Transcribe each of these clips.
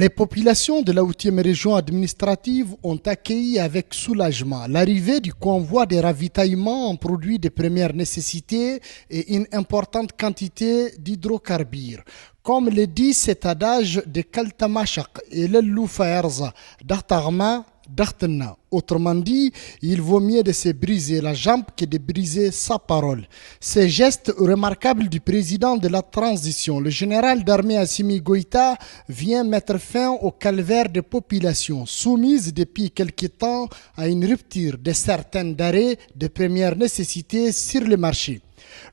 Les populations de la 8e région administrative ont accueilli avec soulagement l'arrivée du convoi de ravitaillement en produits de première nécessité et une importante quantité d'hydrocarbures. Comme le dit cet adage de Kaltamashak et Lellou Faerza d'Artarma, d'Artena. Autrement dit, il vaut mieux de se briser la jambe que de briser sa parole. Ces gestes remarquables du président de la transition, le général d'armée Assimi Goïta, vient mettre fin au calvaire des populations soumises depuis quelque temps à une rupture de certains denrées de première nécessité sur le marché.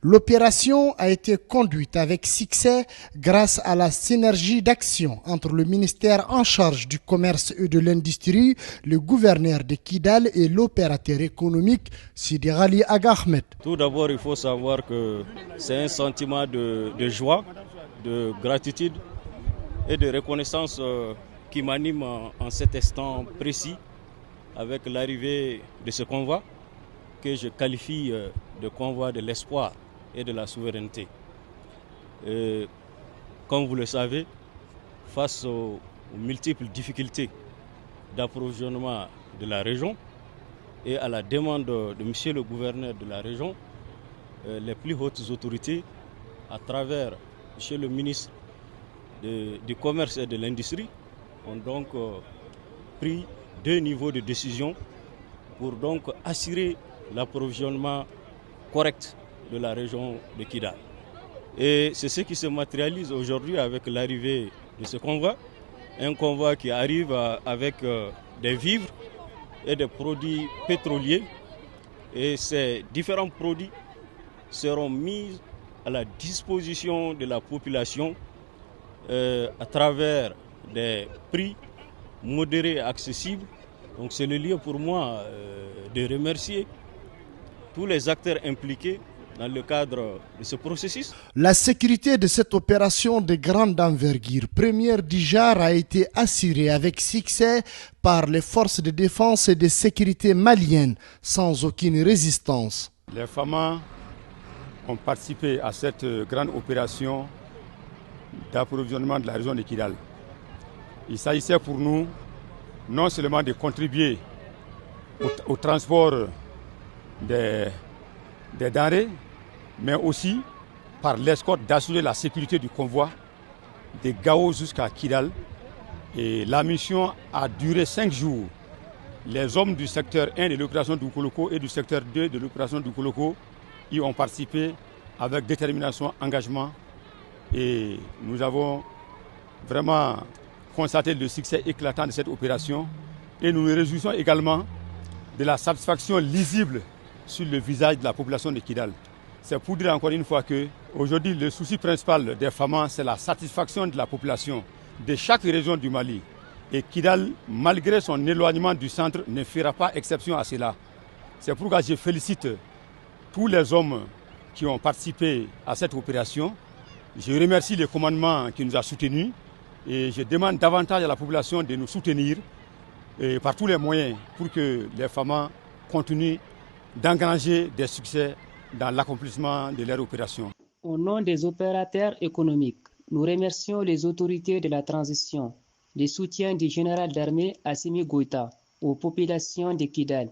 L'opération a été conduite avec succès grâce à la synergie d'action entre le ministère en charge du commerce et de l'industrie, le gouverneur de Kidal et l'opérateur économique Sidi Ali Aga Ahmed. Tout d'abord, il faut savoir que c'est un sentiment de joie, de gratitude et de reconnaissance qui m'anime en cet instant précis avec l'arrivée de ce convoi que je qualifie de convoi de l'espoir et de la souveraineté. Et, comme vous le savez, face aux multiples difficultés d'approvisionnement de la région et à la demande de monsieur le gouverneur de la région, les plus hautes autorités, à travers monsieur le ministre du commerce et de l'industrie, ont donc pris 2 niveaux de décision pour donc assurer l'approvisionnement correct de la région de Kidal. Et c'est ce qui se matérialise aujourd'hui avec l'arrivée de ce convoi. Un convoi qui arrive avec des vivres et des produits pétroliers. Et ces différents produits seront mis à la disposition de la population à travers des prix modérés et accessibles. Donc c'est le lieu pour moi de remercier tous les acteurs impliqués dans le cadre de ce processus. La sécurité de cette opération de grande envergure, première du genre, a été assurée avec succès par les forces de défense et de sécurité maliennes, sans aucune résistance. Les FAMA ont participé à cette grande opération d'approvisionnement de la région de Kidal. Il s'agissait pour nous non seulement de contribuer au transport des denrées, mais aussi par l'escorte d'assurer la sécurité du convoi de Gao jusqu'à Kidal. Et la mission a duré 5 jours. Les hommes du secteur 1 de l'opération du Koloko et du secteur 2 de l'opération du Koloko y ont participé avec détermination, engagement. Et nous avons vraiment constaté le succès éclatant de cette opération. Et nous nous réjouissons également de la satisfaction lisible sur le visage de la population de Kidal. C'est pour dire encore une fois que aujourd'hui le souci principal des FAMA, c'est la satisfaction de la population de chaque région du Mali. Et Kidal, malgré son éloignement du centre, ne fera pas exception à cela. C'est pourquoi je félicite tous les hommes qui ont participé à cette opération. Je remercie le commandement qui nous a soutenus et je demande davantage à la population de nous soutenir par tous les moyens pour que les FAMA continuent d'engranger des succès dans l'accomplissement de leur opération. Au nom des opérateurs économiques, nous remercions les autorités de la transition, le soutien du général d'armée Assimi Goïta aux populations de Kidal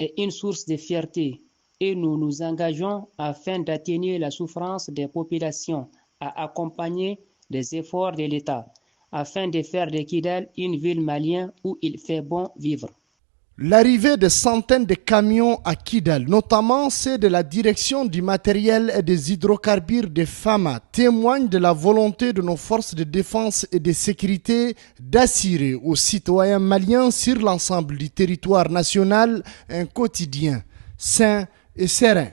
est une source de fierté et nous nous engageons afin d'atténuer la souffrance des populations à accompagner les efforts de l'État afin de faire de Kidal une ville malienne où il fait bon vivre. L'arrivée de centaines de camions à Kidal, notamment ceux de la direction du matériel et des hydrocarbures de FAMA, témoigne de la volonté de nos forces de défense et de sécurité d'assurer aux citoyens maliens sur l'ensemble du territoire national un quotidien sain et serein.